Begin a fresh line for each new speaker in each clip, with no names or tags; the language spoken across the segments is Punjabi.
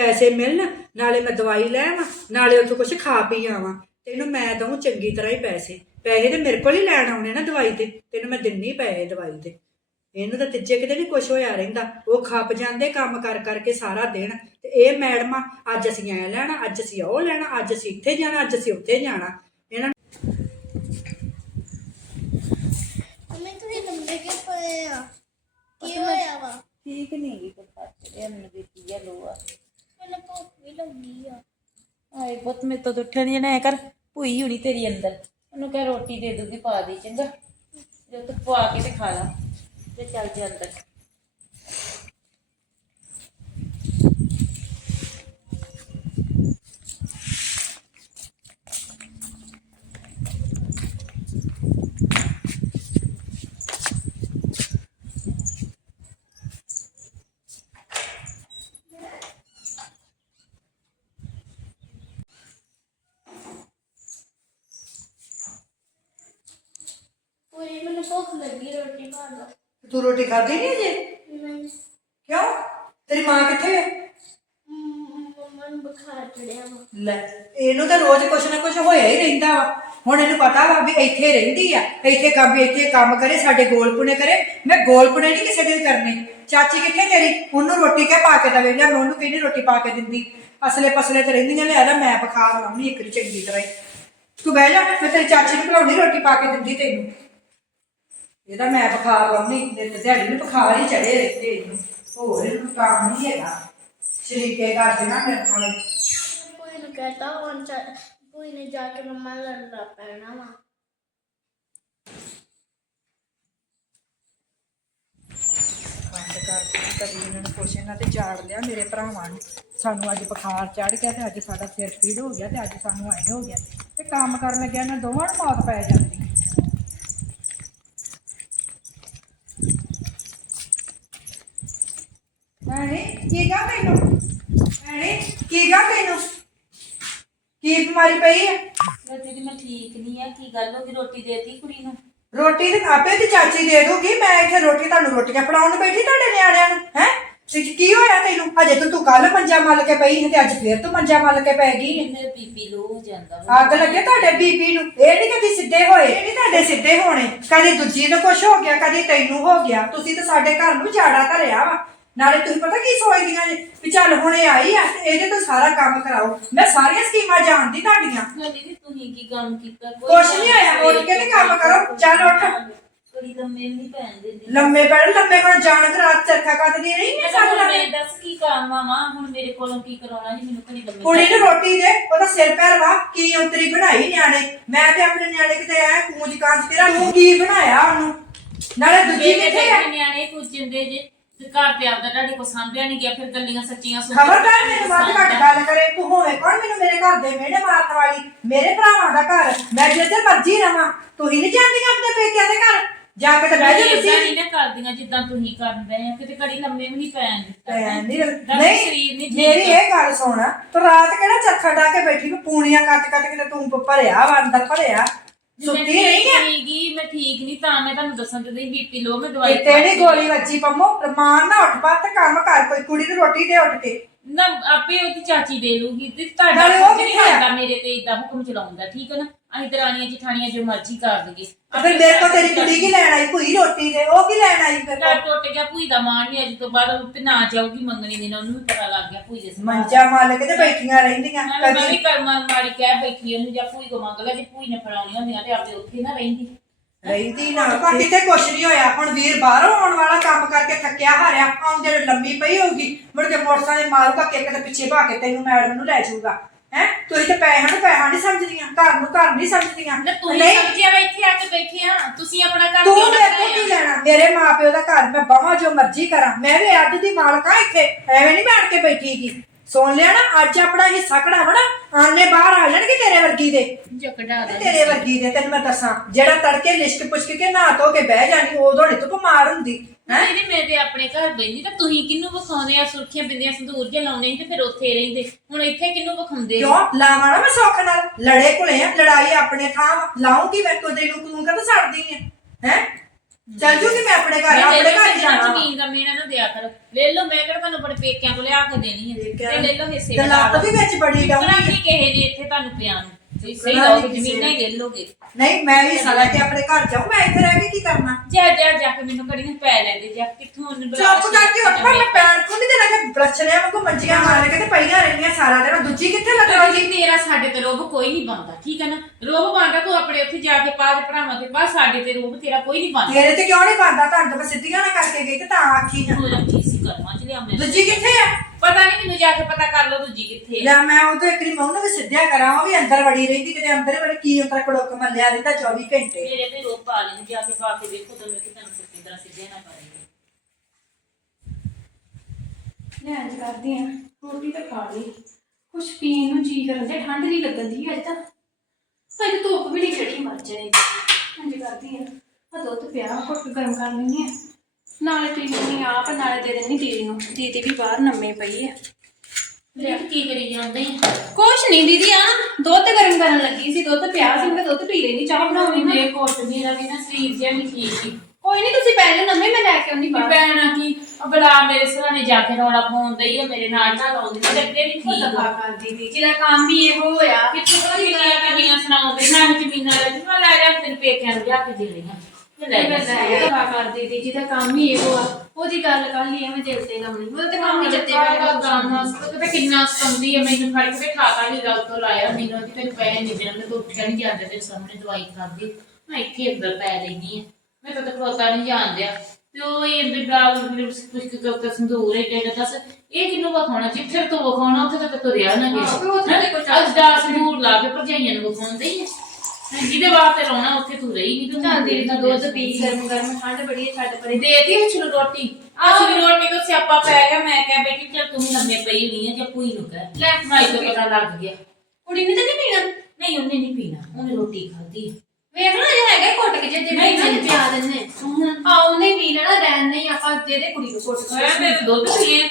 ਪੈਸੇ ਮਿਲਣ ਨਾਲੇ ਮੈਂ ਦਵਾਈ ਲੈ ਆਵਾਂ ਨਾਲੇ ਉੱਥੋਂ ਕੁਝ ਖਾ ਪੀ ਆਵਾਂ। ਤੈਨੂੰ ਮੈਂ ਦਊਂ ਚੰਗੀ ਤਰ੍ਹਾਂ ਹੀ ਪੈਸੇ। ਪੈਸੇ ਤੇ ਮੇਰੇ ਕੋਲ ਹੀ ਲੈਣ ਆਉਣੇ ਨਾ ਦਵਾਈ ਤੇ। ਤੈਨੂੰ ਮੈਂ ਦਿੰਨੀ ਪੈਸੇ ਦਵਾਈ ਤੇ। ਇਹਨੂੰ ਤਾਂ ਤੀਜੇ ਕਿਤੇ ਨਹੀਂ ਕੁਝ ਹੋਇਆ ਰਹਿੰਦਾ। ਉਹ ਖੱਪ ਜਾਂਦੇ ਕੰਮ ਕਰ ਕਰਕੇ ਸਾਰਾ ਦਿਨ। ਤੇ ਇਹ ਮੈਡਮਾਂ ਅੱਜ ਅਸੀਂ ਐ ਲੈਣਾ ਅੱਜ ਅਸੀਂ ਉਹ ਲੈਣਾ ਅੱਜ ਅਸੀਂ ਇੱਥੇ ਜਾਣਾ ਅੱਜ ਅਸੀਂ ਉੱਥੇ ਜਾਣਾ। ਇਹਨਾਂ
ਮੰਮੀ ਤੁਸੀਂ ਲੰਬੇ ਕਿ ਪਏ ਆ? ਕੀ ਹੋਇਆ ਵਾ?
ਠੀਕ ਨਹੀਂ ਗੀ ਮੈਨੂੰ ਬੀਪੀ ਆ ਲੋ ਆ
ਮੈਨੂੰ ਭੁੱਖ ਵੀ ਲੱਗੀ ਆ
ਆਏ ਪੁੱਤ, ਮੇਰੇ ਤੋਂ ਤਾਂ ਉੱਠਿਆ ਨਹੀਂ ਜਾਣਾ ਐ ਕਰ, ਭੂਈ ਹੁਣੀ ਤੇਰੀ ਅੰਦਰ। ਉਹਨੂੰ ਕਹਿ ਰੋਟੀ ਦੇ ਦੂਗੀ, ਪਾ ਦੇ ਚੰਗਾ। ਜੇ ਤੂੰ ਪਵਾ ਕੇ ਤੇ ਖਾ ਲਾ। ਤੇ ਚੱਲ ਜਾ ਅੰਦਰ
ਪੂਰੀ ਮੈਨੂੰ ਭੁੱਖ ਲੱਗੀ ਰੋਟੀ ਖਾ ਲਓ
ਤੂੰ ਰੋਟੀ ਖਾਧੀ ਨਹੀਂ ਅਜੇ?
ਮੈਂ
ਕਿਉਂ? ਤੇਰੀ ਮਾਂ ਕਿੱਥੇ ਹੈ
ਮੰਮਾ ਨੂੰ ਬੁਖਾਰ ਚੜਿਆ ਵਾ।
ਲੈ ਇਹਨੂੰ ਤਾਂ ਰੋਜ਼ ਕੁਛ ਨਾ ਕੁਛ ਹੋਇਆ ਹੀ ਰਹਿੰਦਾ ਵਾ। ਹੁਣ ਇਹਨੂੰ ਪਤਾ ਵਾ ਵੀ ਇੱਥੇ ਰਹਿੰਦੀ ਆ। ਇੱਥੇ ਕੰਮ ਵੀ ਇੱਥੇ ਕੰਮ ਕਰੇ ਸਾਡੇ ਗੋਲਪੁਣੇ ਕਰੇ। ਮੈਂ ਗੋਲਪੁਣੇ ਨਹੀਂ ਕਿਸੇ ਦੇ ਕਰਨੇ। ਚਾਚੀ ਕਿੱਥੇ ਤੇਰੀ? ਉਹਨੂੰ ਰੋਟੀ ਕਹਿ ਪਾ ਕੇ ਦਵੇ ਮੈਂ ਉਹਨੂੰ ਕਿਹਨੀ ਰੋਟੀ ਪਾ ਕੇ ਦਿੰਦੀ? ਅਸਲੇ ਪਸਲੇ ਤੇ ਰਹਿੰਦੀਆਂ ਦਾ ਮੈਂ ਬੁਖਾਰ ਲਾਉਣੀ ਇੱਕ ਚੰਗੀ ਤਰ੍ਹਾਂ ਹੀ। ਤੂੰ ਬਹਿ ਜਾ ਮੈਂ ਤੇਰੀ ਚਾਚੀ ਨੂੰ ਖਿਲਾਉਣੀ ਰੋਟੀ ਪਾ ਕੇ ਦਿੰਦੀ ਤੈਨੂੰ। ਇਹਦਾ ਮੈਂ ਬੁਖਾਰ ਲਾਉਣੀ ਤੇ ਦਿਹਾੜੀ ਨੂੰ ਬੁਖਾਰ ਹੀ ਚੜੇ ਰਹਿੰਦੇ ਇਹਨੂੰ ਹੋਰ ਇਹਨੂੰ ਕੰਮ ਨਹੀਂ ਹੈਗਾ। ਸ਼ਰੀਕੇ ਕਰਦੇ ਨਾ ਮੇਰੇ ਨਾਲ
ਕੋਈ ਨੂੰ ਕਹਤਾ ਹੁਣ ਕੋਈ ਨੇ ਜਾ ਕੇ ਮੰਮਾ ਲੜਨਾ ਪੈਣਾ ਵਾ।
ਬੰਦ ਕਰ ਕਦੀ ਇਹਨਾਂ ਨੂੰ ਕੁਛ ਇਹਨਾਂ ਤੇ ਝਾੜ ਲਿਆ ਮੇਰੇ ਭਰਾਵਾਂ ਨੂੰ। ਸਾਨੂੰ ਅੱਜ ਬੁਖਾਰ ਚੜ ਗਿਆ ਤੇ ਅੱਜ ਸਾਡਾ ਸਿਰ ਪੀੜ ਹੋ ਗਿਆ ਤੇ ਅੱਜ ਸਾਨੂੰ ਐ ਹੋ ਗਿਆ। ਤੇ ਕੰਮ ਕਰਨ ਲੱਗਿਆ ਇਹਨਾਂ ਦੋਵਾਂ ਨੂੰ ਮੌਤ ਪੈ ਜਾਂਦੀ। ਕੀ ਗਾ ਤੈਨੂੰ? ਐਣੇ ਕੀ ਗਾ ਤੈਨੂੰ? ਕੀ ਬਿਮਾਰੀ ਪਈ ਹੈ?
ਮੈਂ ਦੀਦੀ ਮੈਂ ਠੀਕ ਨਹੀਂ ਆ ਕੀ ਗੱਲ ਹੋ ਗਈ? ਰੋਟੀ ਦੇਤੀ ਕੁੜੀ ਨੂੰ?
ਰੋਟੀ ਤੇ ਆਪੇ ਦੀ ਚਾਚੀ ਦੇ ਦੂਗੀ ਮੈਂ ਇੱਥੇ ਰੋਟੀ ਤੁਹਾਨੂੰ ਰੋਟੀਆਂ ਫੜਾਉਣ ਬੈਠੀ ਤੁਹਾਡੇ ਨਿਆਣਿਆਂ ਨੂੰ ਹੈ? ਕੀ ਹੋਇਆ ਤੈਨੂੰ? ਅਜੇ ਤੂੰ ਤੂੰ ਕੱਲ ਮੰਜਾ ਮੱਲ ਕੇ ਪਈ ਹੈ ਤੇ ਅੱਜ ਫੇਰ ਤੂੰ ਮੰਜਾ ਮੱਲ ਕੇ ਪੈ ਗਈ ਹੈ।
ਮੇਰੇ ਲੋ ਹੋ ਜਾਂਦਾ ਵਾ।
ਅੱਗ ਲੱਗੇ ਤੁਹਾਡੇ ਬੀਪੀ ਨੂੰ। ਇਹ ਨਹੀਂ ਕਦੀ ਸਿੱਧੇ ਹੋਏ ਇਹ ਨਹੀਂ ਤੁਹਾਡੇ ਸਿੱਧੇ ਹੋਣੇ। ਕਦੀ ਦੂਜੀ ਨੂੰ ਕੁਝ ਹੋ ਗਿਆ ਕਦੀ ਤੈਨੂੰ ਹੋ ਗਿਆ। ਤੁਸੀਂ ਤਾਂ ਸਾਡੇ ਘਰ ਨੂੰ ਜਾੜਾ ਧਰਿਆ ਵਾ। ਨਾਲੇ ਤੁਸੀਂ ਪਤਾ ਕੀ ਸੋਚਦੀਆਂ ਜੀ ਵੀ ਚੱਲ ਹੁਣ ਇਹ ਆਈ ਆ ਤੇ ਇਹਦੇ ਤੋਂ ਸਾਰਾ ਕੰਮ ਕਰਾਓ। ਮੈਂ ਸਾਰੀਆਂ ਸਕੀਮਾਂ ਜਾਣਦੀ ਤੁਹਾਡੀਆਂ।
ਮੈਂ ਦੀਦੀ ਤੁਸੀਂ ਕੀ ਕੰਮ ਕੀਤਾ
ਕੁਛ ਨਹੀਂ ਆਇਆ, ਉੱਠ ਕੇ ਤੇ ਕੰਮ ਕਰੋ, ਚੱਲ ਉੱਠ।
ਕੁੜੀ ਲੰਮੇ ਵੀ ਨਹੀਂ ਪੈਣ
ਲੰਮੇ ਪੈਣ ਲੰਮੇ ਕੋਲ ਜਾਣ ਰਾਤ ਚਰਖਾ ਕੱਤਦੀ ਰਹੀ ਮੈਂ ਨਾਲ।
ਮੈਂ ਦੱਸ ਕੀ ਕੰਮ ਆ ਮਾਂ? ਹੁਣ ਮੇਰੇ ਕੋਲੋਂ ਕੀ ਕਰਾਉਣਾ ਜੀ? ਮੈਨੂੰ ਕੁੜੀ ਲੰਮੇ
ਕੁੜੀ ਨੂੰ ਰੋਟੀ ਦੇ ਉਹਦਾ ਸਿਰ ਪੈਰ ਵਾ ਕੀ ਅੰਤਰੀ ਬਣਾਈ ਨਿਆਣੇ? ਮੈਂ ਤੇ ਆਪਣੇ ਨਿਆਣੇ ਕਿਤੇ ਐ ਕੂੰਜ ਕਾਂਜ ਕੇ ਰੱਖ ਤੂੰ ਕੀ ਬਣਾਇਆ ਉਹਨੂੰ। ਨਾਲੇ ਦੂਜੀ ਕਿੱਥੇ ਆ?
ਨਿਆਣੇ ਕੁਝ ਜਿੰਦੇ ਜੇ। ਤੇ ਘਰ ਤੇ ਆਪਦਾ ਤੁਹਾਡੇ ਕੋ ਸਾਂਭਿਆ ਨਹੀਂ ਗਿਆ ਫਿਰ ਗੱਲੀਆਂ ਸੱਚੀਆਂ ਸੁਣ
ਖਬਰਦਾਰ ਮੈਨੂੰ ਵੱਧ ਘੱਟ ਗੱਲ ਕਰੇ। ਤੂੰ ਹੋਵੇਂ ਕੌਣ? ਮੈਨੂੰ ਮੇਰੇ ਘਰ ਦੇ ਮਿਹਣੇ ਮਾਰਨ ਵਾਲੀ ਮੇਰੇ ਭਰਾਵਾਂ ਦਾ ਘਰ। ਮੈਂ ਜਿੱਥੇ ਮਰਜ਼ੀ ਰਵਾਂ। ਤੂੰ ਹੀ ਨਹੀਂ ਜਾਂਦੀ ਆਪਣੇ ਪੇਕਿਆਂ ਦੇ ਘਰ? ਜਾ ਕੇ ਤੇ ਬਹਿ ਜਾ ਤੁਸੀਂ।
ਨਹੀਂ ਨਾ ਕਰਦੀਆਂ ਜਿੱਦਾਂ ਤੁਸੀਂ ਕਰਦੇ ਆ। ਕਿਤੇ ਘੜੀ ਲੰਮੇ ਵੀ ਨਹੀਂ ਪੈਣ ਦਿੱਤਾ।
ਭੈਣ
ਸਰੀਰ
ਨਹੀਂ
ਨਹੀਂ
ਮੇਰੀ
ਠੀਕ
ਇਹ ਗੱਲ ਸੁਣ। ਤੂੰ ਰਾਤ ਕਿਹੜਾ ਚਰਖਾ ਡਾ ਕੇ ਬੈਠੀ? ਵੀ ਪੂਣੀਆਂ ਕੱਟ ਕੱਟ ਕੇ ਤੇ ਤੂੰ ਭਰਿਆ ਵਾ ਅੰਦਰ ਭਰਿਆ। ਸੁੱਤੀ ਰਹੀ ਆ?
ਸੀਗੀ ਮੈਂ ਠੀਕ ਨਹੀਂ ਤਾਂ ਮੈਂ ਤੁਹਾਨੂੰ ਦੱਸਾਂ ਤੇ ਬੀਪੀ ਲੋ ਮੈਂ ਦਵਾਈ
ਕਿਤੇ ਗੋਲੀ ਵੱਜੀ ਪੰਮੋ। ਰਮਾਨ ਨਾ ਉੱਠ ਪਾ ਤੇ ਕੰਮ ਕਰ ਕੋਈ ਕੁੜੀ ਨੂੰ ਰੋਟੀ ਦੇ ਉੱਠ ਕੇ।
ਨਾ ਆਪੇ ਉਹਦੀ ਚਾਚੀ ਦੇ ਲੂਗੀ ਤੇ ਤੁਹਾਡਾ
ਨਾਲੇ ਉਹ
ਕੁਝ ਨਹੀਂ
ਕਿੱਥੇ ਆ?
ਕਰਦਾ ਮੇਰੇ ਤੇ ਇਦਾਂ ਹੁਕਮ ਚਲਾਉਂਦਾ ਠੀਕ ਹੈ ਨਾ? ਅਸੀਂ ਦਰਾਣੀਆਂ ਜਠਾਣੀਆਂ ਜੋ ਮਰਜ਼ੀ ਕਰ ਦਈਏ।
ਫਿਰ ਮੇਰੇ ਕੋ ਤੇਰੀ ਕੁੜੀ ਕੀ ਲੈਣ ਆਈ? ਭੂਈ ਰੋਟੀ ਦੇ ਉਹ ਕੀ ਲੈਣ ਆਈ ਫਿਰ?
ਘਰ ਟੁੱਟ ਗਿਆ ਭੂਈ ਦਾ ਮਾਣ ਨਹੀਂ ਅੱਜ ਤੋਂ ਬਾਅਦ ਉਹ ਤੇ ਨਾ ਜਾਊਗੀ ਮੰਗਣੀ ਦਿਨ ਉਹਨੂੰ ਵੀ ਪਤਾ ਲੱਗ ਗਿਆ ਭੂਈ ਦੇ ਸੁਭਾਅ ਦਾ।
ਮੰਜਾ ਮਾਲ ਕੇ ਤੇ ਬੈਠੀਆਂ ਰਹਿੰਦੀਆਂ
ਨਾਲੇ ਮੈਂ ਵੀ
ਕਦੀ
ਕਰਮਾ ਮਾਰੀ ਕਹਿ ਬੈਠੀ ਉਹਨੂੰ ਜਾਂ ਭੂਈ ਕੋ ਮੰਗ ਲੈ ਜੇ ਭੂਈ ਨੇ ਫੜਾਉਣੀਆਂ ਹੁੰਦੀਆਂ ਤੇ ਆਪੇ ਉੱਥੇ ਨਾ ਰਹਿੰਦੀ।
ਰਹਿੰਦੀ ਨਾ। ਬਾਕੀ ਤੇ ਕੁਛ ਨਹੀਂ ਹੋਇਆ। ਹੁਣ ਵੀਰ ਬਾਹਰੋਂ ਆਉਣ ਵਾਲਾ ਕੰਮ ਕਰਕੇ ਥੱਕਿਆ ਹਾਰਿਆ। ਆਉਂਦੇ ਨੂੰ ਲੰਮੀ ਪਈ ਹੋਊਗੀ ਮੁੜ ਕੇ ਮੋਟਰਸਾਈਕਲ ਮਾਰੂਗਾ ਕਿੱਕ ਦੇ ਪਿੱਛੇ ਭਾ ਕੇ ਤੈਨੂੰ ਮੈਡਮ ਨੂੰ ਲੈ ਜਾਊਗਾ। ਹੈ? ਤੁਸੀਂ ਤੇ ਪੈਸਿਆਂ ਨੂੰ ਪੈਸਾ ਨਹੀਂ ਸਮਝਦੀਆਂ। ਘਰ ਨੂੰ ਘਰ ਨਹੀਂ ਸਮਝਦੀਆਂ।
ਨਾ ਤੂੰ
ਨਹੀਂ।
ਸਮਝਿਆ ਵਾ ਇੱਥੇ ਆ ਕੇ ਬੈਠੇ ਆ। ਤੁਸੀਂ ਆਪਣਾ ਕੰਮ
ਤੂੰ
ਕਿਉਂ
ਮੇਰੇ
ਨਾ
ਕੋਲ ਕੀ
ਕਰਾਇਆ?
ਲੈਣਾ? ਮੇਰੇ ਮਾਪਿਓ ਦਾ ਘਰ ਮੈਂ ਬਾਵਾ ਜੋ ਮਰਜ਼ੀ ਕਰਾਂ। ਮੈਂ ਵੀ ਅੱਧ ਦੀ ਮਾਲਕ ਆ ਇੱਥੇ। ਐਵੇਂ ਨਹੀਂ ਬੈਠ ਕੇ ਬੈਠੀ ਕੀ ਸੁਣ ਲਿਆ ਨਾ ਅੱਜ ਆਪਣਾ ਹਿੱਸਾ ਕਢਾਵਣਾ ਆਨੇ ਬਾਹਰ ਆ ਜਾਣਗੇ ਤੇਰੇ ਵਰਗੀ ਦੇ।
ਜਕੜਾ
ਤੇ ਤੇਰੇ ਵਰਗੀ ਦੇ ਤੈਨੂੰ ਮੈਂ ਦੱਸਾਂ ਜਿਹੜਾ ਤੜਕੇ ਲਿਸ਼ਕ ਪੁਸ਼ਕ ਕੇ ਨਹਾ ਧੋ ਕੇ ਬਹਿ ਜਾਣੀ ਉਦੋਂ ਨੀ ਤੂੰ ਬਿਮਾਰ ਹੁੰਦੀ ਹੈ?
ਨਹੀਂ ਮੈਂ ਤੇ ਆਪਣੇ ਘਰ ਬੈਠੀ ਤਾਂ ਤੁਸੀਂ ਕਿੰਨੂੰ ਵਿਖਾਉਂਦੇ ਆ ਸੁਰਖੀਆਂ ਬਿੰਦੀਆਂ ਸੰਦੂਰ ਜੇ ਲਾਉਂਦੇ ਸੀ ਤੇ ਫਿਰ ਉੱਥੇ ਰਹਿੰਦੇ। ਹੁਣ ਇੱਥੇ ਕਿੰਨੂੰ ਵਿਖਾਉਂਦੇ
ਕਿਉਂ? ਲਾਵਾਂ ਨਾ ਮੈਂ ਸੁੱਖ ਨਾਲ। ਲੜੇ ਘੁਲੇ ਆ ਲੜਾਈ ਆਪਣੇ ਥਾਂ ਕੀ ਮੈਂ ਤੋਦੇ ਨੂੰ ਤੂੰ ਕਦੋਂ ਛੱਡਦੀ ਹੈ ਹੈ? ਚੱਲ ਜੂਗੀ ਮੈਂ ਆਪਣੇ ਘਰ ਆਪਣੇ ਘਰ ਜਾਣਾ।
ਜ਼ਮੀਨ ਦਾ ਮੇਰਾ ਨਾ ਦਿਆ ਕਰ ਲੈ ਲਓ ਮੈਂ ਕਿਹੜਾ ਤੁਹਾਨੂੰ ਆਪਣੇ ਪੇਕਿਆਂ ਤੋਂ ਲਿਆ ਕੇ ਦੇਣੀ ਹੈ। ਤੇ ਲੈ ਲਓ ਹਿੱਸੇ
ਤੇ ਲੱਤ ਵੀ ਵਿੱਚ ਬੜੀ
ਡਾਉਣੀ ਕਿਸੇ ਨੇ ਇੱਥੇ ਤੁਹਾਨੂੰ ਪਿਆ ਨੂੰ ਤੁਸੀਂ ਸਹੀ
ਕਿਸੇ
ਜ਼ਮੀਨਾਂ ਹੀ
ਨੇ।
ਲੈ ਲੋਗੇ
ਨਹੀਂ ਮੈਂ ਵੀ ਸਾਲਾ ਕੇ ਆਪਣੇ ਘਰ ਜਾਉ ਮੈਂ ਇੱਥੇ ਰਹਿ ਕੇ ਕੀ ਕਰਨਾ?
ਜਾ ਜਾ ਜਾ ਕੇ ਮੈਨੂੰ ਕੜੀ ਪੈ ਲੈਂਦੇ ਜਾ ਕਿੱਥੋਂ ਉਹਨੂੰ
ਚੁੱਪ ਕਰਕੇ ਉੱਠ ਮੈਂ ਪੈਰ ਖੁੱਲ ਦੇ ਲੱਗੇ ਬਲਛਣਿਆਂ ਵਾਂਗੂ ਮੰਜੀਆਂ ਮਾਰ ਕੇ ਤੇ ਪਈਆਂ ਰਹਿੰਦੀਆਂ ਸਾਰਾ ਦਿਨ। ਦੂਜੀ ਕਿੱਥੇ ਲੱਗਣਾ
ਜੀ ਤੇਰਾ ਸਾਡੇ ਤੇ ਰੋਬ ਕੋਈ ਨਹੀਂ ਬੰਦਾ ਠੀਕ ਹੈ ਨਾ? ਰੋਬ ਬੰਦਾ ਤੂੰ ਆਪਣੇ ਉੱਥੇ ਜਾ ਕੇ ਪਾ ਦੇ ਭਰਾਵਾਂ ਤੇ ਬਸ ਸਾਡੇ ਤੇ ਰੋਬ ਤੇਰਾ ਕੋਈ ਨਹੀਂ ਬੰਦਾ
ਤੇਰੇ ਤੇ ਕਿਉਂ ਨਹੀਂ ਪਾਉਂਦਾ ਤੁਹਾਨੂੰ ਤਾਂ ਸਿੱਧੀਆਂ ਨਾ ਕਰਕੇ ਗਈ ਤੇ ਤਾਂ ਆਖੀ ਨਾ। ਦੂਜੀ ਕਿੱਥੇ ਆ?
ਪਤਾ ਨਹੀਂ ਮੈਨੂੰ ਜਾ ਕੇ ਪਤਾ ਕਰ ਲਓ ਦੂਜੀ ਕਿੱਥੇ ਹੈ
ਲੈ ਮੈਂ ਉਹ ਤੋਂ ਇੱਕ ਰੀ ਨੂੰ ਵੀ ਸਿੱਧਿਆ ਕਰਾਂ ਉਹ ਵੀ ਅੰਦਰ ਵੜੀ ਰਹਿੰਦੀ ਕਿਤੇ ਅੰਦਰ ਵੜੀ ਕੀ ਅੰਦਰ ਕੜੋਕ ਮੱਲਿਆ ਰਹਿੰਦਾ 24 ਘੰਟੇ।
ਮੇਰੇ ਤੇ ਰੋਬ ਪਾ ਲੈਣ ਜਾ ਕੇ ਪਾ ਕੇ ਦੇਖੋ ਤਾਂ ਮੈਂ ਤੁਹਾਨੂੰ ਕਿੱਥੇ ਤਰ੍ਹਾਂ ਸਿੱਧੇ ਨਾ ਪਾਏਗੀ
ਲੈਣ ਕਰਦੀ ਆ ਰੋਟੀ ਤਾਂ ਖਾ ਲਈ। ਕੁਛ ਪੀਣ ਨੂੰ ਜੀ ਕਰਨ ਦੇ ਠੰਡ ਨਹੀਂ ਲੱਗਣ ਦੀ ਅੱਜ ਤਾਂ। ਅੱਜ ਧੁੱਪ ਵੀ ਨਹੀਂ ਚੜੀ ਮਰ ਜਾਏਗੀ। ਇੰਜ ਕਰਦੀ ਆ ਆ ਦੁੱਧ ਪਿਆ ਘੁੱਟ ਗਰਮ ਕਰ ਲੈਣੀ ਆ। ਨਾਲੇ ਪੀ ਲੈਣੀ ਆਪ ਨਾਲੇ ਦੇ ਦੇਣੀ ਦੀਦੀ ਨੂੰ। ਦੀਦੀ ਵੀ ਬਾਹਰ ਨੰਮੇ ਪਈ ਆ।
ਲੈ ਕੀ ਕਰੀ ਜਾਂਦੇ
ਕੁਛ ਨਹੀਂ ਦੀਦੀ ਆ ਦੁੱਧ ਗਰਮ ਕਰਨ ਲੱਗੀ ਸੀ ਦੁੱਧ ਪਿਆ ਸੀ ਮੈਂ ਦੁੱਧ ਪੀ ਲੈਣੀ ਚਾਹ ਬਣਾਉਣੀ ਮੈਂ।
ਮੇਰੇ ਕੋਟ ਮੇਰਾ ਵੀ ਨਾ ਸਰੀਰ ਜਿਹਾ ਨਹੀਂ ਠੀਕ ਸੀ।
ਕੋਈ ਨਹੀਂ ਤੁਸੀਂ ਪੈ ਜਾਓ ਨੰਮੇ ਮੈਂ ਲੈ ਕੇ ਆਉਣੀ ਬਾਹਰ।
ਪੈਣਾ ਕੀ ਬੜਾ ਮੇਰੇ ਸਰਾਣੇ ਜਾ ਕੇ ਰੌਲਾ ਪਾਉਣ ਦਈ ਆ ਮੇਰੇ ਨਾਲ ਨਾਲ ਆਉਂਦੀ ਮੈਂ ਅੱਗੇ ਨਹੀਂ ਠੀਕ
ਦਫਾ ਕਰ ਦੀਦੀ ਜਿਹਦਾ ਕੰਮ ਹੀ ਇਹੋ ਹੋਇਆ।
ਕਿੱਥੇ ਤੋਂ ਕਿੰਨੀਆਂ ਕਮੀਆਂ ਸੁਣਾਉਂਦੇ ਨਾ ਜ਼ਮੀਨਾਂ ਲੈ ਜੀ ਮੈਂ ਲੈ ਜਾ ਤੇਰੇ ਪੇਕਿਆਂ ਨੂੰ ਜਾ ਕੇ ਦੇਣੀਆਂ ਮੈਂ
ਮੈਂ ਜਿਹਦਾ ਕੰਮ ਹੀ ਇਹੋ ਆ। ਉਹਦੀ ਗੱਲ ਕੱਲ ਹੀ ਐਵੇਂ ਦਿਲ ਤੇ ਲਾਉਣੀ। ਉਹਦਾ ਤੇ ਕੰਮ ਹੀ ਚੱਤੇ
ਪਤਾ ਕਿੰਨਾ ਸਤੰਦੀ ਹੈ ਮੈਨੂੰ ਫੜ ਕੇ ਖਾਤਾ ਨਹੀਂ ਗੱਲ ਤੋਂ ਲਾਇਆ ਮੈਨੂੰ ਕਿ ਤੈਨੂੰ ਪੈ ਨਹੀਂ ਦੇਣਾ ਮੈਂ ਤਾਂ ਨਹੀਂ ਜਾਂਦਾ ਤੇਰੇ ਸਾਹਮਣੇ ਦਵਾਈ ਖਾਦੀ ਮੈਂ ਇੱਥੇ ਅੰਦਰ ਪੈ ਲੈਣੀ ਹੈ ਮੈਂ ਤਾਂ ਖੋਤਾ ਨਹੀਂ ਜਾਣਦਿਆ ਤੇ ਉਹ ਇਹ ਅੰਦਰ ਬਰਾਲ ਕੁਝ ਕੁ ਕਰਤਾ ਸੰਦੂਰ ਹੈ ਜਿਹੜਾ ਦੱਸ ਇਹ ਕਿਨੂੰ ਵਿਖਾਉਣਾ? ਜਿੱਥੇ ਤੋਂ ਵਿਖਾਉਣਾ ਉੱਥੇ ਤਾਂ ਤੁਰਿਆ ਨਾ ਗਿਆ ਅੱਜ ਦਾ ਸੰਦੂਰ ਲਾ ਕੇ ਭਰਜਾਈਆਂ ਨੂੰ ਵਿਖਾਉਂਦੇ ਹੀ ਜਿਹਦੇ ਵਾਸਤੇ ਲਾਉਣਾ ਉੱਥੇ ਤੂੰ ਰਹੀ ਨਹੀਂ ਤੂੰ
ਚੱਲ ਦੀਦੀ ਦਾ ਦੁੱਧ ਪੀ ਗਰਮ ਗਰਮ ਠੰਡ ਬੜੀ ਹੈ ਛੱਡ ਪਰੇ।
ਦੇਤੀ ਹੈ ਚਲੋ ਰੋਟੀ? ਆਹ ਵੀ ਰੋਟੀ ਤੋਂ ਸਿਆਪਾ ਪੈ ਗਿਆ ਮੈਂ ਕਿਹਾ ਬੇਟੀ ਚੱਲ ਤੂੰ ਲੰਮੇ ਪਈ ਨਹੀਂ ਹੈ ਜਾਂ ਪੂਈ ਨੂੰ ਕਹਿ। ਲੈ ਮਾਈ ਤੋਂ ਪਤਾ ਲੱਗ ਗਿਆ।
ਕੁੜੀ ਨੇ ਤਾਂ ਨਹੀਂ ਪੀਣਾ?
ਨਹੀਂ ਉਹਨੇ ਨਹੀਂ ਪੀਣਾ ਉਹਨੇ ਰੋਟੀ ਖਾਧੀ।
ਵੇਖ ਲਓ ਜੇ ਹੈਗਾ ਘੁੱਟ ਕੇ ਜੇ ਦੇ
ਨਹੀਂ,
ਨਹੀਂ। ਪਿਆ ਦਿੰਨੇ ਆ ਉਹਨੇ ਪੀ ਲੈਣਾ ਰਹਿਣ ਨਹੀਂ ਆਪਾਂ ਦੇ ਦੇ ਕੁੜੀ ਨੂੰ ਘੁੱਟ ਕੇ
ਮੈਂ ਮੇਰੇ ਦੁੱਧ ਪੀਏ।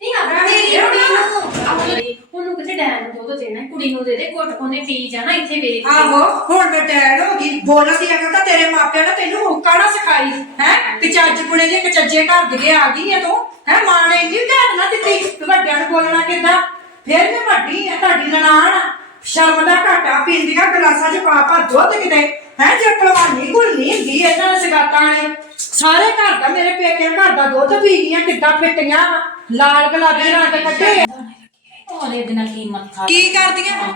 ਨਹੀਂ ਆਪਾਂ ਦੇ ਕੁੜੀ ਨੂੰ ਆਪਣੀ ਉਹਨੂੰ ਕਿਸੇ ਡੈਨ ਨੂੰ ਦੁੱਧ ਦੇਣਾ ਕੁੜੀ ਨੂੰ ਦੇ ਦੇ ਘੁੱਟ ਕੇ ਉਹਨੇ ਪੀ ਜਾਣਾ ਇੱਥੇ ਵੇਖ ਕੇ।
ਆਹੋ ਹੁਣ ਮੈਂ ਟੈਡ ਹੋ ਗਈ ਬੋਲਣ ਦੀ ਅਕਲ ਤਾਂ ਤੇਰੇ ਮਾਪਿਆਂ ਨੇ ਤੈਨੂੰ ਹੁੱਕਾ ਨਾ ਸਿਖਾਈ ਹੈ? ਕਿ ਚੱਜ ਪੁਣੇ ਦੇ ਕਚੱਜੇ ਘਰ ਦੇ ਆ ਗਈ ਹੈ ਤੂੰ ਹੈ? ਮਾਂ ਨੇ ਇੰਨੀ ਨਾ ਦਿੱਤੀ ਕਿ ਵੱਡਿਆਂ ਨੂੰ ਬੋਲਣਾ ਕਿੱਦਾਂ? ਫੇਰ ਵੀ ਵੱਡੀ ਹੈ ਤੁਹਾਡੀ ਨਨਾਣ। ਆ। ਸ਼ਰਮ ਦਾ ਘਾਟਾ ਪੀਂਦੀਆਂ ਗਲਾਸਾਂ 'ਚ ਪਾ ਪਾ ਦੁੱਧ ਕਿਤੇ ਹੈ? ਜੇ ਭਲਵਾਨੀ ਘੁਲਣੀ ਹੁੰਦੀ ਇਹਨਾਂ ਨੇ ਸਗਾਤਾਂ ਨੇ। ਸਾਰੇ ਘਰ ਦਾ ਮੇਰੇ ਪੇਕੇ ਘਰ ਦਾ ਦੁੱਧ ਪੀ ਗਈਆਂ ਕਿੱਦਾਂ ਫਿੱਟੀਆਂ? ਲਾਲ ਗੁਲਾਬੀ ਰੰਗ ਕੱਢੇ।
ਉਹਦੇ ਬਿਨਾ ਕੀ ਮੱਥਾ
ਕੀ ਕਰਦੀਆਂ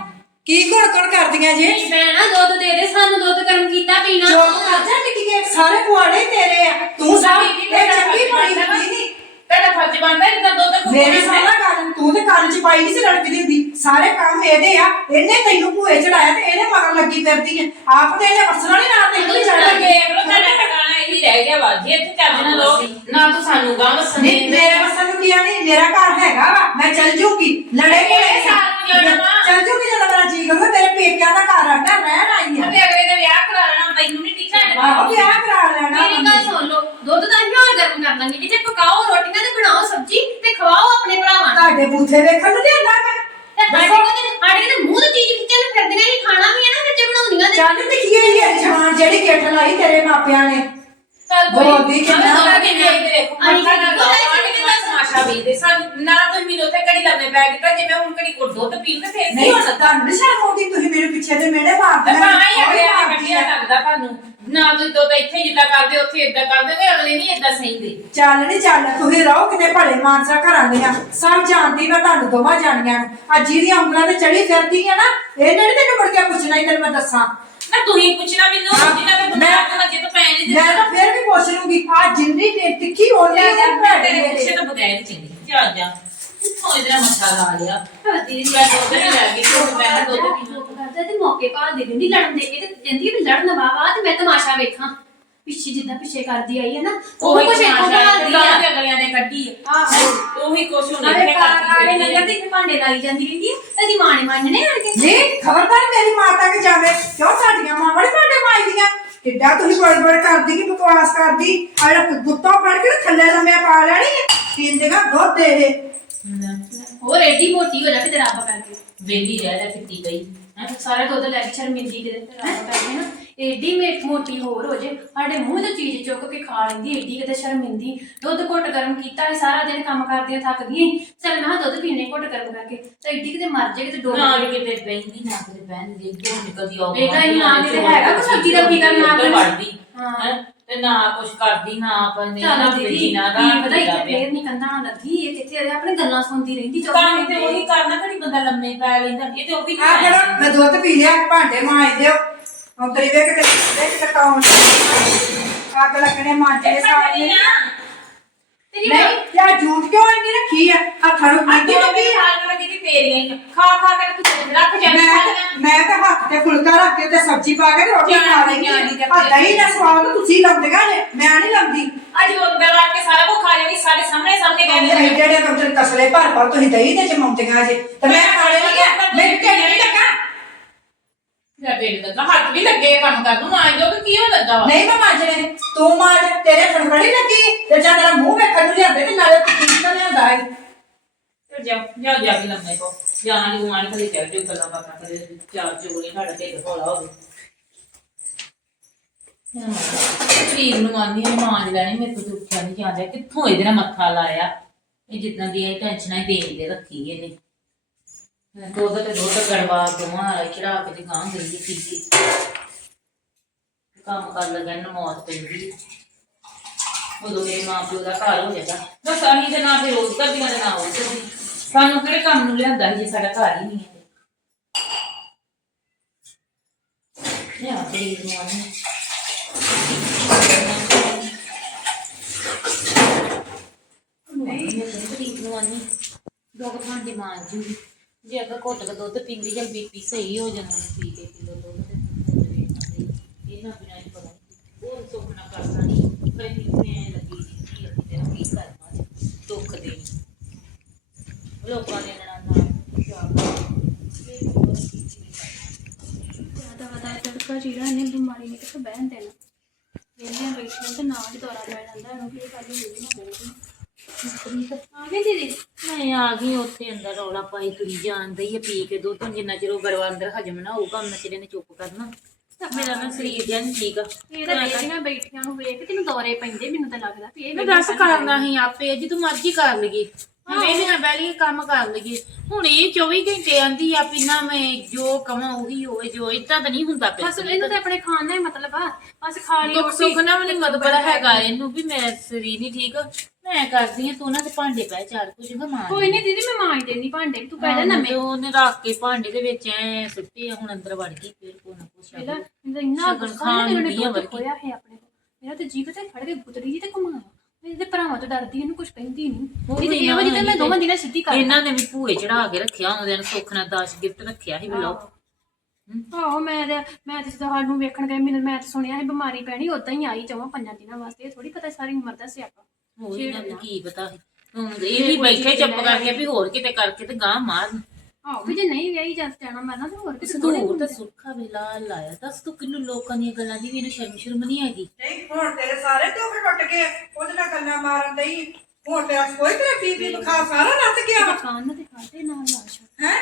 ਕੀ ਘੁਣ ਘੁਣ ਕਰਦੀਆਂ ਜੇ?
ਭੈਣਾ ਦੁੱਧ ਦੇ ਦੇ ਸਾਨੂੰ ਦੁੱਧ ਗਰਮ ਕੀਤਾ ਪੀਣਾ
ਜਾ ਨਿੱਕੀ ਜਿਹੀ, ਸਾਰੇ ਪੁਆੜੇ ਹੀ ਤੇਰੇ ਆ। ਤੂੰ ਸਭ ਇਹ ਚੰਗੀ ਹੁੰਦੀ ਨਹੀਂ
ਤੇਰਾ ਫਰਜ਼ ਬਣਦਾ ਇਹਦਾ ਦੁੱਧ ਖੁਦ
ਮੇਰੀ ਸਾਰਾ ਗੱਲ ਤੂੰ ਤੇ ਕੰਨ ਚ ਪਾਈ ਨਹੀਂ ਸੀ ਲੜਕਦੀ ਹੁੰਦੀ। ਸਾਰੇ ਕੰਮ ਇਹਦੇ ਆ ਇਹਨੇ ਤੈਨੂੰ ਭੂਏ ਚੜਾਇਆ ਤੇ ਇਹਨੇ ਮਗਰ ਫਿਰਦੀ ਆ ਆਪ ਤੇ ਇਹਨੇ ਵਸਣਾ ਨਹੀਂ ਨਾ ਤੈਨੂੰ ਚੜ
ਦੇਖ
ਲੱਗੇ
ਲੋ ਤੁਹਾਡਾ ਟਿਕਾਣਾ ਇਹੀ ਰਹਿ ਗਿਆ ਵਾ। ਜੇ ਇੱਥੇ ਚੱਜ ਨਾ ਲੋ ਨਾ ਤੂੰ ਸਾਨੂੰ ਗਾਂ ਵਸਣੇ
ਨਹੀਂ ਮੇਰੇ ਵਸਣ ਨੂੰ ਕਿਹਾ ਨਹੀਂ ਮੇਰਾ ਘਰ ਹੈਗਾ ਵਾ ਮੈਂ ਚੱਲ ਜੂਗੀ। ਲੜੇ
ਜਾਣਾ ਵਾ।
ਚੱਲ ਜੂਗੀ ਜਦੋਂ ਮੇਰਾ ਜੀ ਕਰੂਗਾ ਮੇਰੇ ਪੇਕਿਆਂ ਦਾ ਘਰ ਆ ਮੈਂ ਰਹਿਣ ਆਈ ਆ।
ਤੇ ਅਗਲੇ ਨੇ ਵਿਆਹ ਕਰਾ ਲੈਣਾ ਤੈਨੂੰ ਨਹੀਂ ਟਿਕਾ
ਆਹੋ ਵਿਆਹ ਕਰਾ ਲੈਣਾ
ਮੇਰੀ ਗੱਲ ਸੁਣ ਲਓ ਦੁੱਧ ਤਾਂ ਅਸੀਂ ਗਰਮ ਕਰ ਦਾਂਗੇ ਕਿਤੇ ਪਕਾਓ ਰੋਟੀਆਂ ਤੇ ਬਣਾਓ ਸਬਜ਼ੀ ਤੇ ਖਵਾਓ ਆਪਣੇ ਭਰਾਵਾਂ ਨੂੰ।
ਤੁਹਾਡੇ ਬੂਥੇ ਵੇਖਣ ਨੂੰ ਤੇ ਆਂਦਾ ਮੈਂ?
ਤੇ ਸਾਡੇ ਕੋਲ ਤੇ ਸਾਡੇ ਦੇ ਮੂੰਹ ਤੇ ਚੀਜ਼ ਖਿੱਚਣ ਨੂੰ ਫਿਰਦੀਆਂ ਨਹੀਂ ਖਾਣਾ ਵੀ ਹੈ ਨਾ ਵਿੱਚ ਬਣਾਉਂਦੀਆਂ ਨੇ।
ਚੰਨ ਦਿਖੀ ਹੋਈ ਹੈ ਜਵਾਨ ਜਿਹੜੀ ਕਿੱਟ ਲਾਈ ਤੇਰੇ ਮਾਪਿਆਂ ਨੇ।
ਚੱਲ
ਬੋਲਦੀ ਕਿੰਨਾ
ਨਾ।
ਵਾ।
ਕਿ ਨਹੀਂ ਦੇਖੋ ਮੱਥਾ ਨਾ ਲਾਓ ਕਿ ਮੈਂ ਤਮਾਸ਼ਾ ਵੇਖਦੇ ਸਾਨੂੰ। ਨਾ ਤੁਸੀਂ ਮੈਨੂੰ ਉੱਥੇ ਘੜੀ ਲੰਮੇ ਪੈ ਦਿੱਤਾ ਜਿਵੇਂ ਹੁਣ ਘੜੀ ਕੋ ਦੁੱਧ ਪੀਣ ਤੇ ਫੇਰ
ਨਹੀਂ ਤੁਹਾਨੂੰ ਨੀ ਸ਼ਰਮ ਆਉਂਦੀ? ਤੁਸੀਂ ਮੇਰੇ ਪਿੱਛੇ ਤੇ ਮੇਰੇ ਮਾਰਦੇ
ਤਾਂ ਹੀ। ਅਗਲੇ ਨੇ ਕੱਢਿਆ ਲੱਗਦਾ ਤੁਹਾਨੂੰ। ਨਾ ਤੁਸੀਂ ਦੁੱਧ ਇੱਥੇ ਜਿੱਦਾਂ ਕਰਦੇ ਉੱਥੇ ਇਦਾਂ ਕਰਦੇ ਤੇ ਅਗਲੇ ਨਹੀਂ ਇਦਾਂ ਸਹੀਂਦੇ।
ਚੱਲ ਨਹੀਂ ਚੱਲ ਤੁਸੀਂ ਰਹੋ ਕਿਤੇ ਭਲੇ ਮਾਨਸਾ ਘਰਾਂ ਦੇ ਆ। ਸਭ ਜਾਣਦੀ ਮੈਂ ਤੁਹਾਨੂੰ ਦੋਵਾਂ ਜਾਣੀਆਂ ਨੂੰ। ਆ ਜਿਹਦੀਆਂ ਉਂਗਲਾਂ ਤੇ ਚੜੀ ਫਿਰਦੀ ਆ ਨਾ ਇਹਨੇ ਨੀ ਤੈਨੂੰ ਮੁੜ ਕੇ ਪੁੱਛਣਾ ਹੀ ਤੈਨੂੰ ਮੈਂ ਦੱਸਾਂ।
ਨਾ ਤੁਸੀਂ ਪੁੱਛਣਾ ਮੈਨੂੰ ਜਿੰਨਾ ਮੈਂ
ਮੈਂ-
ਬਿਮਾਰ ਮੱਜੇ ਤੋਂ ਪੈ ਨਹੀਂ
ਮੈਂ ਤਾਂ ਫੇਰ ਵੀ ਪੁੱਛ ਆ ਤੇ
ਜਾ
ਹੈ
ਜਾ
ਭੈੜੇ
ਤੇਰੇ
ਮੇਰੇ।
ਪੁੱਛੇ ਤਾਂ ਬਗੈਰ ਚੰਗੀ ਜਾ ਜਾ। ਉਹ ਇਹਦਾ ਮੱਥਾ ਲਾ ਲਿਆ? ਦੀਦੀ ਮੈਂ ਦੁੱਧ ਨਹੀਂ ਲੈ ਗਈ ਤੇ ਮੈਂ ਕਿਹਾ ਦੁੱਧ
ਚੁੱਪ ਕਰਦਾ ਤੇ ਮੌਕੇ ਭਾਲ ਦੇ ਦਿੰਦੀ ਲੜਨ ਦੇ ਕੇ ਤੇ ਕਹਿੰਦੀ ਵੀ ਲੜਨ ਵਾਵਾ ਤੇ ਮੈਂ ਤਮਾਸ਼ਾ ਵੇਖਾਂ। ਪਿੱਛੇ ਜਿੱਦਾਂ ਪਿੱਛੇ ਕਰਦੀ ਆਈ ਹੈ ਨਾ ਉਹ ਕੁਛ ਇੱਥੋਂ ਭਾਲਦੀ ਆ।
ਤੇ ਅਗਲਿਆਂ ਨੇ ਕੱਢੀ ਆ?
ਆਹੋ।
ਉਹੀ ਕੁਛ ਹੁਣ
ਅਰੇ
ਕਰਦੀ
ਨੰਗਰ ਤੇ ਇੱਥੇ ਭਾਂਡੇ ਲਾਈ ਜਾਂਦੀ ਰਹਿੰਦੀ ਹੈ ਤੇਰੀ ਮਾਂ ਨੇ ਮੰਨਣੇ ਆਣ ਕੇ?
ਨਹੀਂ ਖਬਰਦਾਰ ਮੇਰੀ ਮਾਂ ਤੱਕ ਜਾਵੇ ਕਿਉਂ ਤੁਹਾਡੀਆਂ ਮਾਂ ਬੜੇ ਤੁਹਾਡੇ ਮਾਈ ਦੀਆਂ ਕਿੱਡਾ ਤੁਸੀਂ ਬੜਬੜ ਕਰਦੀ ਕਿ ਬਕਵਾਸ ਕਰਦੀ? ਆੜਾ ਗੁੱਤਾ ਫੜ ਕੇ ਨਾ ਥੱਲੇ ਲੰਮੇ ਪਾ ਲੈਣੀ ਹੈ। ਜਗ੍ਹਾ ਦੁੱਧ ਦੇ ਦੇ
ਹੋਰ ਐਡੀ ਮੋਟੀ ਹੋ ਜਾ ਕੇ ਤੇਰਾ ਕਰਕੇ।
ਵੇਲੀ ਰਹਿ ਰਹਿ ਕਿੱਤੀ ਗਈ।
ਸਾਰਾ ਦੁੱਧ ਲੈ ਕੇ ਸ਼ਰਮਿੰਦੀ ਕਿਤੇ ਤੇਰਾ ਆਪਾ ਕਰਕੇ ਨਾ ਏਡੀ ਮੇਟ ਮੋਟੀ ਹੋਰ ਹੋ ਜੇ ਸਾਡੇ ਮੂੰਹ ਤੋਂ ਚੀਜ਼ ਚੁੱਕ ਕੇ ਖਾ ਲੈਂਦੀ ਏਡੀ ਕਿਤੇ ਸ਼ਰਮਿੰਦੀ ਦੁੱਧ ਘੁੱਟ ਗਰਮ ਕੀਤਾ ਸੀ, ਸਾਰਾ ਦਿਨ ਕੰਮ ਕਰਦੀ ਥੱਕ ਗਈ ਚੱਲ ਮੈਂ ਕਿਹਾ ਦੁੱਧ ਪੀਣੇ ਘੁੱਟ ਗਰਮ ਕਰਕੇ ਤੇ ਏਡੀ ਕਿਤੇ ਮਰ ਜੇ ਕਿਤੇ ਡੋਬ
ਨਾ ਕਿਤੇ ਬੈਂਦੀ ਨਾ ਕਿਤੇ ਬੈਂਦੀ ਜੋ ਨਿਕਲਦੀ ਆਉ
ਵੇਖਾ ਹੀ ਨਾ ਕਿਤੇ ਹੈਗਾ ਕੋਈ ਸਬਜ਼ੀ ਦਾ ਫਿਕਰ ਨਾ ਕੋਈ।
ਵੜਦੀ।
ਹਾਂ।
ਹੈਂ, ਤੇ ਨਾ ਕੁਛ ਕਰਦੀ ਨਾ ਆਪਣੇ ਨਾ
ਦੀਦੀ
ਨਾ
ਕੀ ਪਤਾ
ਦਾ
ਇੱਥੇ ਫੇਰ ਨਹੀਂ ਕੰਧਾਂ ਲੱਗੀ ਇਹ ਕਿੱਥੇ ਇਹਦੇ ਆਪਣੇ ਗੱਲਾਂ ਸੁਣਦੀ ਰਹਿੰਦੀ ਚੌਵੀ
ਕੰਮ ਤੇ। ਉਹੀ ਕਰਨਾ ਘੜੀ ਬੰਦਾ ਲੰਮੇ ਪੈ ਲੈਂਦਾ ਇਹ ਤੇ ਉਹ ਵੀ
ਆ ਫੜੋ ਮੈਂ ਦੁੱਧ ਪੀ ਲਿਆ ਭਾਂਡੇ ਮਾਂਜ ਦਿਓ ਅੰਤਰੀ ਵੇਖ ਕੇ ਵੇਖ ਕੇ ਟਾਉਣ ਅੱਗ ਲੱਗਣੇ ਮਾਂਜੇ ਸਾਰੇ
ਤੇਰੀ
ਨਹੀਂ ਯਾ ਝੂਠ ਕਿਉਂ ਇੰਨੀ ਰੱਖੀ ਆ? ਹੱਥਾਂ ਨੂੰ
ਅੱਗੇ
ਮਿੱਟੀ
ਲੱਗੀ
ਲੱਗੀ
ਹਾਲ ਕਰ ਦਿੱਤੀ ਤੇਰੀਆਂ ਹੀ। ਆ। ਖਾ ਖਾ ਕੇ ਤੂੰ ਰੱਖ ਜਾਂਦੀ
ਮੈਂ ਮੈਂ ਤਾਂ ਹੱਥ ਤੇ ਫੁਲਕਾ ਰੱਖ ਕੇ ਤੇ ਸਬਜ਼ੀ ਪਾ ਕੇ ਤੇ ਰੋਟੀ ਖਾ ਲੈਂਦੀ ਆ ਦਹੀਂ ਦਾ ਸਵਾਦ ਤੁਸੀਂ ਲਾਉਂਦੇਗਾ ਜੇ ਮੈਂ ਨਹੀਂ ਲਾਉਂਦੀ।
ਅੱਜ ਕੇ ਸਾਰਾ ਕੁਝ ਖਾ ਜਾਣੀ ਸਾਡੇ ਸਾਹਮਣੇ ਸਾਹਮਣੇ ਕਹਿੰਦੇ
ਇਹ ਜਿਹੜੇ ਬੰਦੇ ਤਸਲੇ ਭਰ ਭਰ ਤੁਸੀਂ ਦਹੀਂ ਦੇ ਜਮਾਉਂਦੀਆਂ ਜੇ ਤੇ ਮੈਂ ਖਾ ਲੈਣੀ ਆ ਮੈਂ ਢਿੱਡ ਨਹੀਂ ਲੱਗਾ
ਜਾਂ ਤੇਰੇ ਲੱਗਾ ਹੱਥ ਵੀ ਲੱਗੇ ਆ ਕੰਮ ਕਰ ਨੂੰ ਮਾਂ ਜੋ ਕਿ ਕੀ ਹੋ ਲੱਗਾ ਵਾ?
ਨਹੀਂ ਮੈਂ ਮਾਂਜਣੇ ਤੂੰ ਮਾਂਜ ਤੇਰੇ ਫੜਫੜੀ ਲੱਗੀ ਤੇ ਜਾਂ ਤੇਰਾ ਮੂੰਹ ਵੇਖਣ ਨੂੰ ਲਿਆਂਦੇ ਤੇ ਨਾਲੇ ਤੂੰ ਕੀ ਲਿਆਂਦਾ ਹੈ?
ਤੇ ਜਾ ਜਾ ਜਾ ਕੇ ਲੰਮੇ ਕੋ ਜਾਣਾ ਨਹੀਂ ਗੁਆਂਢ ਕਦੇ ਚੱਲ ਜਿਓ ਗੱਲਾਂ ਬਾਤਾਂ ਕਰੇ ਚਾਰ ਚੋਲੇ ਸਾਡਾ ਢਿੱਡ ਹੌਲਾ ਹੋਵੇ। ਸਰੀਰ ਨੂੰ ਆਂਦੀ ਨੇ ਮਾਂਜ ਲੈਣੀ ਮੇਰੇ ਤੋਂ ਦੁੱਖਿਆ ਨਹੀਂ ਜਾਂਦਾ ਕਿੱਥੋਂ ਇਹਦੇ ਨਾਲ ਮੱਥਾ ਲਾਇਆ? ਇਹ ਜਿੱਦਾਂ ਦੀ ਇਹ ਟੈਨਸ਼ਨਾਂ ਹੀ ਦੇਣ ਦੇ ਰੱਖੀ ਇਹਨੇ। ਦੁੱਧ ਤੇ ਦੁੱਧ ਗੜਵਾ ਦੋਵਾਂ ਨਾਲ ਚੜਾ ਕੇ ਤੇ ਗਾਂ ਗਈ ਪੀ ਕੇ ਕੰਮ ਕਰ ਲਗਾ ਨਾ ਪੈਂਦੀ ਉਦੋਂ ਮੇਰੇ ਮਾਂ ਪਿਓ ਦਾ ਘਰ ਹੋ ਜਾਂਦਾ ਬਸ ਅਸੀਂ ਤੇ ਨਾ ਤੇ ਰੋਜ਼ ਕਰਦੀਆਂ ਤੇ ਨਾ ਉਹ ਕਰਦੀ ਸਾਨੂੰ ਕਿਹੜੇ ਕੰਮ ਨੂੰ ਲਿਆਂਦਾ ਸੀ ਜੇ ਸਾਡਾ ਘਰ ਹੀ ਨਹੀਂ ਹੈ ਯਾ ਪਲੀਜ਼ ਮਾਂ ਨਹੀਂ ਮੈਂ ਤਰੀਕ ਨੂੰ ਆਨੀ ਦੋ ਕੁ ਭਾਂਡੇ ਮਾਂਜ ਜੂਗੀ ਜੇ। ਜੇ ਅਗਰ ਘੁੱਟ ਕੇ ਦੁੱਧ ਪੀਂਦੀ ਜਾਂ ਬੀਪੀ ਸਹੀ ਹੋ ਜਾਂਦਾ ਪੀ ਕੇ ਕਿਲੋ ਦੁੱਧ ਤੇ। ਇਹ ਬਿਨਾਂ ਹੀ ਪਤਾ ਉਹ ਸੁਪਨਾ ਕਰਨਾ। ਨਹੀਂ ਪਰ ਕਿੰਨੇ ਲੱਗੀ ਜੀ ਕਿ ਤੇਰਾ ਕੀ ਕਰਨਾ ਦੁੱਖ ਦੇ ਲੋਕਾਂ ਨੇ ਨਾ ਨਾ
ਜ਼ਿਆਦਾ ਵਧਾ ਤੜਕਾ ਜਿਹੜਾ ਇਹਨੇ ਬਿਮਾਰੀ ਨੇ ਕਿੱਥੇ ਬਹਿਣ ਦੇਣਾ ਵੇਲਿਆਂ ਬੈਠੀਆਂ ਤੇ ਨਾਲ ਹੀ ਦੌਰਾ ਪੈ ਜਾਂਦਾ ਇਹਨੂੰ ਕੀ ਗੱਲ ਹੋਈ ਨਾ ਬੈਠੀ ਆ ਗਈ ਦੀਦੀ
ਮੈਂ ਆ ਗਈ ਉੱਥੇ ਪਾਈ ਤੁਰੀ ਜਾਂਦੀ ਹੈ ਪੀ ਕੇ ਦੁੱਧ ਜਿੰਨਾ ਚਿਰ ਉਹ ਗਰਵਾ ਅੰਦਰ ਹਜਮ ਨਾ ਹੋਊਗਾ ਉਹਨਾਂ ਚਿਰ ਇਹਨੇ ਚੁੱਪ ਕਰਨਾ। ਮੇਰਾ ਨਾ ਸਰੀਰ ਜਿਹਾ ਨੀ ਠੀਕ ਆ।
ਇਹ ਤਾਂ ਬੈਠੀਆਂ ਨੂੰ ਵੇਖ ਤੈਨੂੰ ਦੌਰੇ ਪੈਂਦੇ ਮੈਨੂੰ ਤਾਂ ਲੱਗਦਾ ਵੀ ਇਹ
ਮੈਂ ਦੱਸ ਕਰਨਾ ਹੀ ਆਪੇ ਜੇ ਤੂੰ ਮਰਜ਼ੀ ਕਰ ਲਈਏ। ਵੇਲੀਆਂ ਬੈਲੀਆਂ ਕੰਮ ਕਰ ਲਈਏ। ਹੁਣ ਇਹ 24 ਘੰਟੇ ਆਂਦੀ ਆ ਵੀ ਨਾ ਮੈਂ ਜੋ ਕਵਾਂ ਉਹੀ ਹੋਵੇ ਜੋ ਇਦਾਂ ਤਾਂ ਨਹੀਂ ਹੁੰਦਾ
ਬਸ
ਪਿਆ
ਇਹਨੂੰ ਤਾਂ ਆਪਣੇ ਖਾਣ ਦਾ ਹੀ ਮਤਲਬ ਆ। ਬਸ ਖਾ ਲਈ
ਦੁੱਖ ਸੁੱਖ ਨਾ ਮੈਨੂੰ ਮਦ ਬੜਾ ਹੈਗਾ ਇਹਨੂੰ ਵੀ ਮੈਂ ਸਰੀਰ ਨਹੀਂ ਠੀਕ। ਮੈਂ ਕਰਦੀ ਆ ਤੂੰ ਨਾ ਤੇ ਭਾਂਡੇ ਪੈ ਚਾਰ ਕੁਝ
ਕੋਈ ਨਹੀਂ ਦੀਦੀ ਮੈਂ ਮਾਂਜ ਦੇਣੀ ਭਾਂਡੇ ਤੂੰ ਪੈ ਜਾ ਨਵੇਂ
ਤੇ ਉਹਨੇ ਰੱਖ ਕੇ ਭਾਂਡੇ ਦੇ ਵਿੱਚ ਐ ਸੁੱਟੀ ਆ ਹੁਣ ਅੰਦਰ ਵੜ ਗਈ ਫਿਰ ਕੋਈ ਨਾ ਕੁਛ
ਪਹਿਲਾਂ ਇਹਦਾ ਇੰਨਾ
ਸ਼ਗਨ
ਗੁੱਸਾ
ਖਾਣ
ਨੇ
ਦੀ ਆ
ਦੁੱਧ
ਵਰਗੀ।
ਖੋਇਆ ਹੈ ਆਪਣੇ ਕੋਲ। ਮੇਰਾ ਤੇ ਜੀਵ ਤੇ ਫੜ ਕੇ ਗੁੱਤੜੀ ਜੀ ਤੇ ਘੁਮਾਇਆ ਮੈਂ ਇਹਦੇ ਭਰਾਵਾਂ ਤੋਂ ਡਰਦੀ ਇਹਨੂੰ ਕੁਝ ਕਹਿੰਦੀ ਨਹੀਂ ਨਹੀਂ ਤੇ ਇਹੋ ਜਿਹੀ ਤਾਂ ਮੈਂ ਦੋਵਾਂ ਦਿਨਾਂ ਸਿੱਧੀ ਕਰ
ਇਹਨਾਂ ਨੇ ਵੀ ਭੂਏ ਚੜਾ ਕੇ ਰੱਖਿਆ ਉਹਦੇ ਨੂੰ ਸੁੱਖ ਨਾਲ 10 ਗਿਫਟ ਰੱਖਿਆ ਸੀ ਬਿਲੋ
ਆਹੋ। ਮੈਂ ਤੇ ਮੈਂ ਤੇ ਜਦੋਂ ਨੂੰ ਵੇਖਣ ਗਏ ਮੈਨੂੰ ਮੈਂ ਤਾਂ ਸੁਣਿਆ ਸੀ ਬਿਮਾਰੀ ਪੈਣੀ ਉਦਾਂ ਹੀ ਆਈ ਜਾਵਾਂ ਪੰਜਾਂ ਦਿਨਾਂ ਵਾਸਤੇ। ਇਹ ਥੋੜੀ ਪਤਾ ਸਾਰੀ ਉਮਰ ਦਾ ਸਿਆਪਾ।
ਹੋਰ ਇਹਨਾਂ ਨੂੰ ਕੀ ਪਤਾ। ਸੀ ਹੁਣ ਇਹ ਵੀ ਬੈਠੇ ਚੁੱਪ ਕਰਕੇ ਵੀ ਹੋਰ ਕਿਤੇ ਕਰਕੇ ਤੇ ਗਾਂ ਮਾਰ।
ਆਹੋ ਵੀ ਜੇ ਨਹੀਂ ਵਿਆਹੀ ਜਾਂ ਜਾਣਾ ਮਰਨਾ ਤਾਂ ਹੋਰ ਕਿਸੇ ਥੋੜੇ
ਸੰਦੂਰ ਤਾਂ ਸੁੱਖਾ ਵੇਲਾ ਲਾਇਆ। ਦੱਸ ਤੂੰ ਕਿੰਨੂੰ ਲੋਕਾਂ ਦੀਆਂ ਗੱਲਾਂ ਦੀ ਵੀ ਇਹਨੂੰ ਸ਼ਰਮ ਸ਼ਰਮ ਨਹੀਂ ਹੈਗੀ?
ਨਹੀਂ ਹੁਣ ਤੇਰੇ ਸਾਰੇ ਦੁੱਖ ਟੁੱਟ ਗਏ। ਉਹਦੇ ਨਾਲ ਗੱਲਾਂ ਮਾਰਨ ਦਈ ਹੁਣ ਤੇਰਾ ਕੋਈ ਤੇਰਾ ਬੀਬੀ ਬੁਖਾਰ ਸਾਰਾ ਲੱਤ ਗਿਆ। ਵਾ
ਦੁਕਾਨ ਤੇ ਖਾਤੇ ਨਾਲ ਲਾਸ਼
ਹੈ?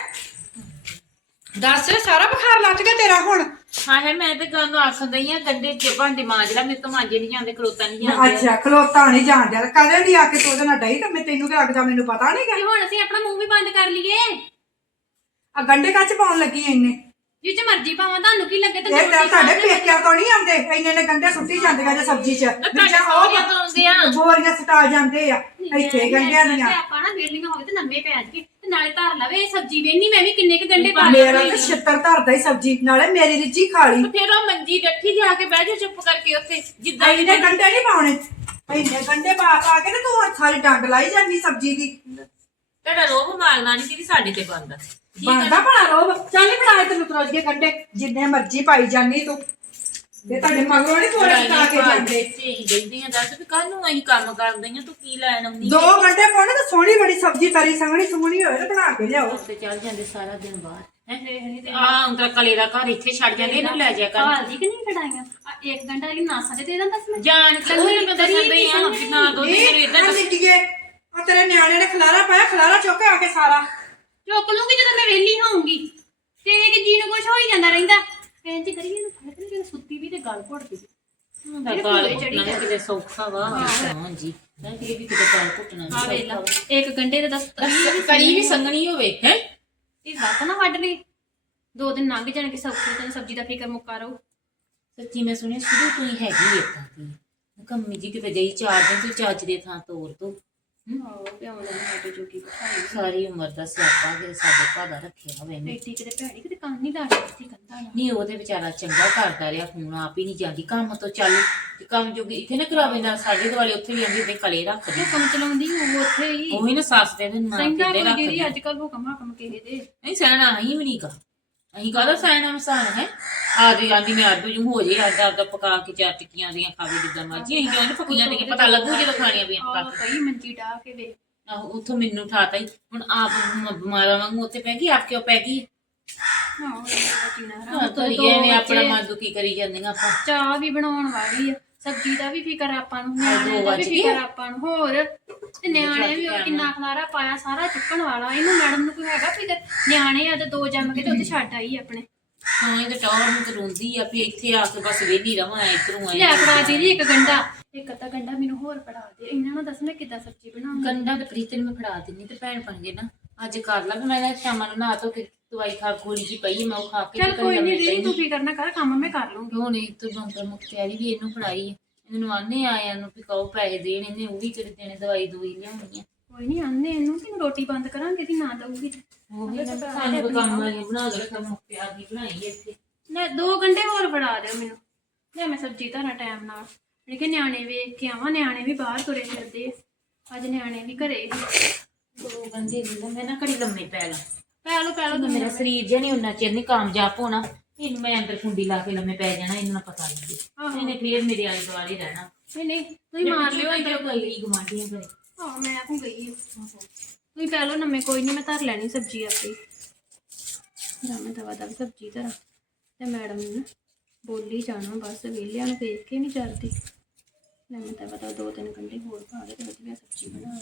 ਦੱਸ ਸਾਰਾ ਬੁਖਾਰ ਲੱਤ ਗਿਆ ਤੇਰਾ ਹੁਣ।
ਹਾਂ ਹੈ ਮੈਂ ਤੇ ਗੱਲ ਆਖਣ ਦਈ ਆ ਗੰਡੇ ਚ ਭਾਂਡੇ ਮਾਂਜ ਲੈ ਮੇਰੇ ਤੋਂ ਮਾਂਜੇ ਨਹੀਂ ਜਾਂਦੇ ਖਲੋਤਾ ਨਹੀਂ ਜਾਂਦੇ।
ਅੱਛਾ ਖਲੋਤਾ ਨਹੀਂ ਜਾਣਦਾ ਕਦੇ ਦੀ ਆ ਕੇ ਤੂੰ ਉਹਦੇ ਨਾਲ ਡਈ ਤਾਂ ਮੈਂ ਤੈਨੂੰ ਕੀ ਲੱਗਦਾ ਮੈਨੂੰ ਪਤਾ ਨਹੀਂ
ਤੇ ਹੁਣ ਅਸੀਂ ਆਪਣਾ ਮੂੰਹ ਵੀ ਬੰਦ ਕਰ ਲਈਏ।
ਆ ਗੰਡੇ ਕੱਚ ਪਾਉਣ ਲੱਗੀ ਐ ਇੰਨੇ?
ਜਿੱਚ ਮਰਜ਼ੀ ਪਾਵਾਂ ਤੁਹਾਨੂੰ ਕੀ ਲੱਗੇ ਤਾਂ
ਇਹ ਤਾਂ ਤੁਹਾਡੇ ਪੇਕਿਆਂ ਤੋਂ ਨਹੀਂ ਆਉਂਦੇ ਇੰਨੇ ਨੇ ਗੰਡੇ ਸੁੱਟੀ ਜਾਂਦੀਆਂ ਜੇ ਸਬਜ਼ੀ 'ਚ। ਵਿੱਚ ਉਹ। ਬੋਰੀਆਂ ਸਟਾ ਜਾਂਦੇ ਆ। ਇੱਥੇ ਗੰਡਿਆਂ ਦੀਆਂ।
ਆਪਾਂ ਨਾ ਵੇਲੀਆਂ ਹੋਵੇ ਤੇ ਨੰਮੇ ਪੈ ਜਾਈਏ। ਨਾਲੇ ਧਰ ਲਵੇ ਇਹ ਸਬਜ਼ੀ ਵੇਨੀ ਮੈਂ ਵੀ ਕਿੰਨੇ ਕ ਗੰਡੇ ਪਾ
ਮੇਰਾ
ਲਏ
ਤਾਂ ਛਿੱਤਰ ਧਰਦਾ ਹੀ ਸਬਜ਼ੀ ਨਾਲੇ ਮੇਰੀ ਰਿੱਜੀ ਖਾ ਲਈ
ਫਿਰ ਉਹ ਮੰਜੀ ਡੱਠੀ ਜਾ ਕੇ ਬਹਿ ਜਾ ਚੁੱਪ ਕਰਕੇ ਉੱਥੇ ਜਿੱਦਾਂ
ਇੰਨੇ ਗੰਡੇ ਨਹੀਂ ਪਾਉਣੇ। ਇੰਨੇ ਗੰਡੇ ਪਾ ਪਾ ਕੇ ਤੇ ਤੂੰ ਸਾਰੀ ਡੰਗ ਲਾਈ ਜਾਂਦੀ ਸਬਜ਼ੀ ਦੀ।
ਤੁਹਾਡਾ ਰੋਹ ਮਾਰਨਾ ਨਹੀਂ ਕਿ ਸਾਡੇ ਤੇ ਬੰਦਾ
ਬਣਦਾ ਭਲਾ ਰੋਬ। ਚੱਲ ਨੀ ਬਣਾ ਤੈਨੂੰ ਤਰੋਜ ਕੇ ਗੰਡੇ ਜਿੰਨੇ ਮਰਜ਼ੀ ਪਾਈ ਜਾਂਦੀ ਤੂੰ। ਤੇ ਤੁਹਾਡੇ ਮਗਰੋਂ ਨਹੀਂ ਕੋਲੇ ਸਟਾ ਕੇ ਜਾਂਦੇ।
ਤੇ ਗਈਆਂ ਦੱਸ ਵੀ ਕੱਲ ਨੂੰ ਅਸੀਂ ਕੰਮ ਕਰਦੇ ਆ ਤੂੰ ਕੀ ਲੈਣ ਆਉਂਦੀ
ਦੋ ਘੰਟੇ ਪਾਉਣੇ ਤਾਂ ਸੋਹਣੀ ਬੜੀ ਸਬਜ਼ੀ ਤਰੀ ਸੰਗਣੀ ਸੁਗਣੀ ਹੋਏ ਤੇ ਬਣਾ ਕੇ ਲਿਆਓ।
ਤੇ ਚੱਲ ਜਾਂਦੇ ਸਾਰਾ ਦਿਨ ਬਾਹਰ। ਹੈ? ਆ ਉਂਤਰਾ ਕਲੇ ਦਾ ਘਰ ਇੱਥੇ ਛੱਡ ਜਾਂਦੇ ਇਹਨੂੰ ਲੈ ਜਾ ਕਰ।
ਹਾਲ ਦੀ ਕਿ ਨਹੀਂ ਕਢਾਈਆਂ ਆ ਇੱਕ ਘੰਟਾ ਕਿ ਨਾ ਸਾਡੇ ਦੇ ਦਿੰਦਾ ਸੀ ਮੈਂ।
ਜਾਣ ਕੇ ਉਹ ਮੈਂ ਦੱਸਣ ਦਈ ਆ ਕਿ ਨਾ ਦੋ ਦਿਨ
ਇਹ
ਇਦਾਂ
ਆ ਨਿੱਕੀਏ ਆ ਤੇਰੇ ਨਿਆਣੇ ਨੇ ਖਲਾਰਾ ਪਾਇਆ ਖਲਾਰਾ ਚੁੱਕ ਕੇ ਆ ਕੇ ਸਾਰਾ।
ਚੁੱਕ ਲੂੰਗੀ ਜਦੋਂ ਮੈਂ ਵਿਹਲੀ ਹੋਊਂਗੀ। ਤੇਰੇ ਕਿ ਜੀ ਨੂੰ ਕੁਝ ਹੋ ਹੀ ਜਾਂਦਾ ਰਹਿੰਦਾ। ਇੰਜ ਕਰੀਏ ਇਹਨੂੰ ਫੜ ਕੇ ਜਦੋਂ ਸੁੱਤੀ ਵੀ ਤੇ ਗੱਲ ਘੁੱਟਦੀ ਸੀ
ਦਾ
ਇਹਨੇ
ਗਾਲ
ਭੂਏ ਚੜੀ
ਘੁੱਟਣਾ ਕਿਤੇ ਸੌਖਾ ਵਾ। ਹਾਂਜੀ। ਮੈਂ ਕਿਹਾ ਕਿ ਕਿਤੇ ਗਾਲ ਘੁੱਟਣਾ
ਆ
ਵੀ
ਵੇਖ ਲਾ।
ਸੌਖਾ
ਇੱਕ ਘੰਟੇ ਦੇ ਦਸ
ਵਾ। ਕੜੀ ਵੀ ਸੰਗਣੀ ਹੋਵੇ ਹੈ?
ਇਹ ਲੱਤ ਨਾ ਵੱਢ ਲਈ ਦੋ ਦਿਨ ਲੰਘ ਜਾਣਗੇ ਸਬਜ਼ੀ ਤੇ ਸਬਜ਼ੀ ਦਾ ਫਿਕਰ ਮੁੱਕਾ ਰਹੋ।
ਸੱਚੀ ਮੈਂ ਸੁਣਿਆ ਸ਼ੁਰੂ ਤੋਂ ਹੀ ਹੈਗੀ ਏਦਾਂ ਦੀ। ਕੰਮੀ ਜੀ ਕਿਤੇ ਗਈ ਚਾਰ ਦਿਨ ਤੂੰ ਚੱਜ ਦੇ ਥਾਂ ਤੋਰ ਤੂੰ
ਆਹੋ ਪਿਓ ਨੇ ਸਾਡੇ ਜੋਗੀ ਬਿਠਾਈ
ਸਾਰੀ ਉਮਰ ਦਾ ਸਿਆਪਾ ਦੇ ਸਾਡੇ ਭਾਦਾ ਰੱਖਿਆ ਹੋਵੇ ਨੇ
ਬੇਟੀ ਕਿਤੇ ਭੈੜੀ ਕਿਤੇ ਕੰਨ ਨਹੀਂ ਲਾੜੀ ਕੰਦਾ ਨਾ
ਨਹੀਂ ਉਹਦੇ ਵਿਚਾਰਾ ਚੰਗਾ ਕਰਦਾ ਰਿਹਾ ਹੁਣ ਆਪ ਹੀ ਨਹੀਂ ਜਾਂਦੀ ਕੰਮ ਤੋਂ ਚੱਲ। ਤੇ ਕੰਮ ਜੋਗੀ ਇੱਥੇ ਨਾ ਕਰਾਵੇ ਨਾ ਸਾਡੇ ਦੁਆਲੇ ਉੱਥੇ ਵੀ ਆਂਦੀ ਤੇ ਕਲੇ ਰੱਖਦੀ
ਕੰਮ ਚਲਾਉਂਦੀ ਉਹ ਉੱਥੇ ਹੀ।
ਉਹੀ ਨਾ ਸੱਸ ਦੇ ਨਾ
ਸੰਗਾ
ਕਿੱਲੇ
ਕੋਈ
ਰੱਖਦੀ
ਅੱਜ ਕੱਲ ਹੁਕਮ ਹਾਕਮ ਕਿਸੇ ਦੇ।
ਨਹੀਂ ਸਹਿਣਾ ਅਸੀਂ ਵੀ ਨਹੀਂ ਕਾ ਅਸੀਂ ਕਾਹਦਾ ਸਹਿਣਾ ਮਸਾਨ ਹੈ? ਆ ਜੀ ਆਂਦੀ ਮੈਂ ਆਦੂ ਜੂ ਹੋ ਜੇ ਆਦਾ ਆਦਾ ਪਕਾ ਕੇ ਚਾਰ ਟਿੱਕੀਆਂ ਦੀਆਂ ਖਾਵੇ ਜਿੱਦਾਂ ਮਰਜ਼ੀ ਅਸੀਂ ਕਿਉਂ ਨੀ ਪੱਕੀਆਂ ਤੇ ਪਤਾ ਲੱਗੂ ਜਦੋਂ ਖਾਣੀਆਂ ਪਈਆਂ ਪਕਾ ਕੇ।
ਕਈ ਮੰਜੀ ਡਾ ਕੇ ਵੇ
ਆਹੋ ਉੱਥੋਂ ਮੈਨੂੰ ਉਠਾਤਾ ਹੀ। ਹੁਣ ਆਪ ਮ- ਬਿਮਾਰਾਂ ਵਾਂਗੂ ਉੱਥੇ ਪੈ ਗਈ ਆਪ ਕਿਉਂ ਪੈ ਗਈ?
ਹਾਂ ਉਹ ਜੀਣਾ
ਹਾਂ
ਹਰਾਮ ਤੋਂ
ਕਰੀਏ ਐਵੇਂ
ਦੋ
ਆਪਣਾ ਮਨ ਦੁਖੀ ਕਰੀ ਜਾਂਦੀਆਂ ਆਪਾਂ।
ਚਾਹ ਵੀ ਬਣਾਉਣ ਵਾਲੀ ਆ। ਸਬਜ਼ੀ ਦਾ ਵੀ ਫਿਕਰ ਆਪਾਂ ਨੂੰ ਨਿਆਣਿਆਂ ਦਾ ਵੀ। ਫਿਕਰ ਆਪਾਂ ਨੂੰ ਹੋਰ। ਤੇ ਨਿਆਣੇ ਵੀ ਉਹ ਕਿੰਨਾ ਖਲਾਰਾ ਪਾਇਆ ਸਾਰਾ ਚੁੱਕਣ ਵਾਲਾ। ਇਹਨੂੰ ਮੈਡਮ ਨੂੰ ਕੋਈ ਹੈਗਾ ਫਿਕਰ? ਨਿਆਣੇ ਆ ਤੇ ਦੋ ਜੰਮ ਕੇ ਤੇ ਉੱਥੇ ਛੱਡ ਆਈ ਆਪਣੇ।
ਹਾਂ ਇਹ ਤਾਂ ਟੌਰ ਨੂੰ ਤੇ ਰੋਂਦੀ ਆ ਵੀ ਇੱਥੇ ਆ ਕੇ ਬਸ ਵਿਹਲੀ ਰਵਾਂ ਇਧਰੋਂ ਆਈ
ਲੈ ਫੜਾ ਦੀਦੀ ਇੱਕ ਗੰਡਾ। ਇੱਕ ਅੱਧਾ ਗੰਡਾ ਮੈਨੂੰ ਹੋਰ ਫੜਾ ਦੇ। ਇਹਨਾਂ ਨੂੰ ਦੱਸ ਮੈਂ ਕਿੱਦਾਂ ਸਬਜ਼ੀ ਬਣਾਉਂਗੀ
ਗੰਡਾ ਤੇ ਪ੍ਰੀਤ ਨੂੰ ਮੈਂ ਫੜਾ ਦਿੰਨੀ ਤੇ ਭੈਣ ਬਣ ਗਏ ਨਾ। ਅੱਜ ਕਰ ਲਾ ਮੈਂ ਨਾ ਸ਼ਾਮਾਂ ਨੂੰ ਨਹਾ ਧੋ ਕੇ ਦਵਾਈ ਖਾ ਗੋਲੀ ਜੀ ਪਈ ਮੈਂ ਉਹ ਖਾ ਕੇ
ਚੱਲ ਕੋਈ ਨਹੀਂ ਦੀਦੀ ਤੂੰ। ਫਿਕਰ ਨਾ ਕਰ ਕੰਮ ਮੈਂ ਕਰ ਲੂੰਗੀ।
ਹੁਣ ਇਹ ਤੋਂ ਬੰਪਰ ਮੁਖਤਿਆਰੀ ਵੀ ਇਹਨੂੰ ਫੜਾਈ ਹੈ ਇਹਨੂੰ ਆਨੇ ਆਇਆਂ ਨੂੰ ਵੀ ਕਹੋ ਪੈਸੇ ਦੇਣ ਇਹਨੇ ਉਹ ਵੀ ਕਿਤੇ ਦੇਣੇ ਦਵਾਈ ਦਵਾਈ ਲਿਆਉਣੀ ਆ।
ਕੋਈ ਨਹੀਂ ਆਨੇ ਇਹਨੂੰ ਕਿ ਰੋਟੀ ਬੰਦ ਕਰਾਂਗੇ ਤੇ ਨਾ ਦਊਗੀ।
ਉਹ ਵੀ ਨਾ ਸਾਨੂੰ ਕੰਮ ਵਾਲੀ ਬਣਾ ਕੇ ਰੱਖਾ ਮੁਖਤਿਆਰ ਦੀ ਬਣਾਈ ਹੈ ਇੱਥੇ।
ਲੈ ਦੋ ਘੰਟੇ ਹੋਰ ਫੜਾ ਦਿਓ ਮੈਨੂੰ। ਲੈ ਮੈਂ ਸਬਜ਼ੀ ਧਰਾਂ ਟਾਈਮ ਨਾਲ। ਜਿਹੜੇ ਨਿਆਣੇ ਵੇਖ ਕੇ ਆਵਾਂ ਨਿਆਣੇ ਵੀ ਬਾਹਰ ਤੁਰੇ ਫਿਰਦੇ। ਅੱਜ ਨਿਆਣੇ ਵੀ ਘਰੇ
ਦੋ ਬੰਦੇ ਦੇ ਮੈਂ ਨਾ ਘੜੀ ਲੰਮੇ ਪੈ ਲਾ।
ਪੈ ਲਓ ਪੈ ਲਓ
ਜਦੋਂ ਮੇਰਾ ਸਰੀਰ ਜਿਹਾ ਨਹੀਂ ਉਹਨਾਂ ਚਿਰ ਨਹੀਂ ਕਾਮਯਾਬ ਹੋਣਾ। ਇਹਨੂੰ ਮੈਂ ਅੰਦਰ ਕੁੰਡੀ ਲਾ ਕੇ ਲੰਮੇ ਪੈ ਜਾਣਾ ਇਹਨੂੰ ਨਾ ਪਤਾ ਲੱਗੇ।
ਆਹੋ।
ਇਹਨੇ ਫੇਰ ਮੇਰੇ ਆਲੇ ਦੁਆਲੇ ਰਹਿਣਾ।
ਨਹੀਂ ਨਹੀਂ ਤੁਸੀਂ ਮਾਰ ਲਿਓ
ਅੰਦਰ ਗਈ ਗਵਾਂਢੀਆਂ ਘਰੇ।
ਹਾਂ ਮੈਂ ਆਪ ਗਈ ਹਾਂ। ਤੁਸੀਂ ਪੈ ਲਓ ਨਵੇਂ ਕੋਈ ਨਹੀਂ ਮੈਂ ਧਰ ਲੈਣੀ ਸਬਜ਼ੀ ਆਪੇ। ਜਾਂ ਮੈਂ ਦਵਾ ਦਵ ਸਬਜ਼ੀ ਧਰਾਂ। ਤੇ ਮੈਡਮ ਨੂੰ ਨਾ ਬੋਲੀ ਜਾਣਾ ਬਸ ਵਿਹਲਿਆਂ ਨੂੰ ਵੇਖ ਕੇ ਨਹੀਂ ਚੜਦੀ। ਲੈ ਮੈਂ ਤਾਂ ਪਤਾ ਦੋ ਤਿੰਨ ਘੰਟੇ ਹੋਰ ਪਾ ਕੇ ਤੇ ਵਧੀਆ ਸਬਜ਼ੀ ਬਣਾ।